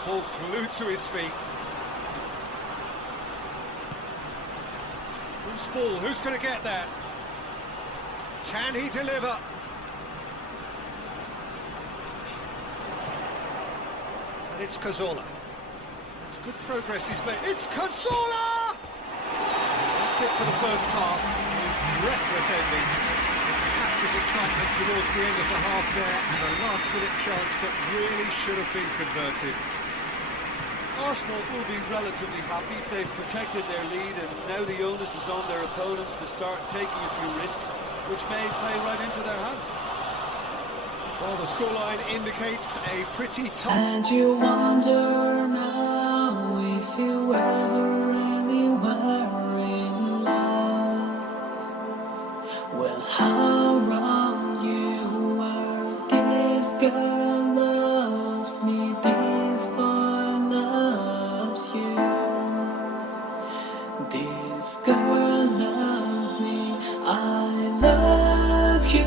the ball glued to his feet. Who's ball? Who's going to get that? Can he deliver? And it's Cazorla. That's good progress he's made. It's Cazorla! That's it for the first half. Breathless ending. Fantastic excitement towards the end of the half there, and a last-minute chance that really should have been converted. Arsenal will be relatively happy. They've protected their lead, and now the onus is on their opponents to start taking a few risks, which may play right into their hands. Well, the scoreline indicates a pretty tough... And you wonder now if you ever really were in love. Well, how wrong you were. This girl loves me, this boy loves you. This girl loves me, I love you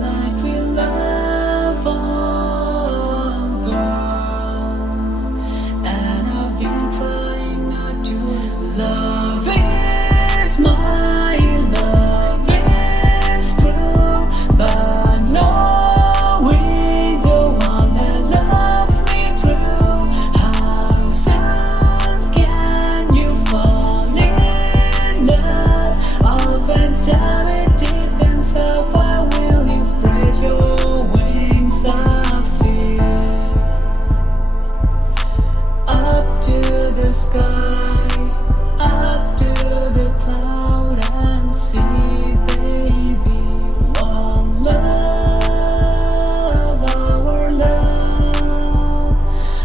like we love all girls. And I've been trying not to. Love is my love is true, but knowing the one that loved me true, how soon can you fall in love? Of a time deep inside, why will you spread your wings of fear? Up to the sky, up to the cloud and see, baby, one love,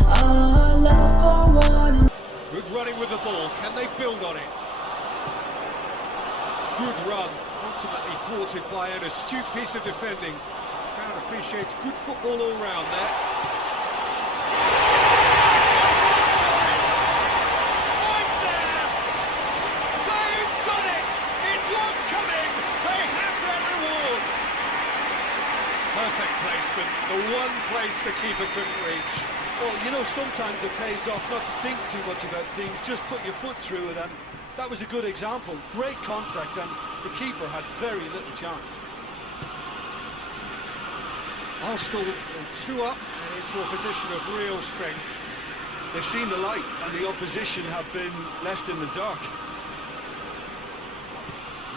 our love for one. Good running with the ball. Can they build on it? Good run. Ultimately thwarted by an astute piece of defending. Crowd appreciates good football all round there. Right there! They've done it! It was coming! They have their reward! Perfect placement. The one place the keeper couldn't reach. Well, you know, sometimes it pays off not to think too much about things, just put your foot through it, and that was a good example. Great contact, and the keeper had very little chance. Arsenal two up and into a position of real strength. They've seen the light, and the opposition have been left in the dark.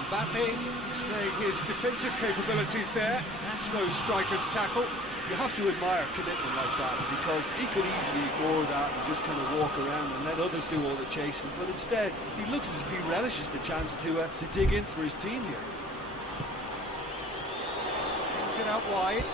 Mbappe displaying his defensive capabilities there. That's no striker's tackle. You have to admire commitment like that, because he could easily ignore that and just kind of walk around and let others do all the chasing, but instead he looks as if he relishes the chance to dig in for his team here. Brings it out wide.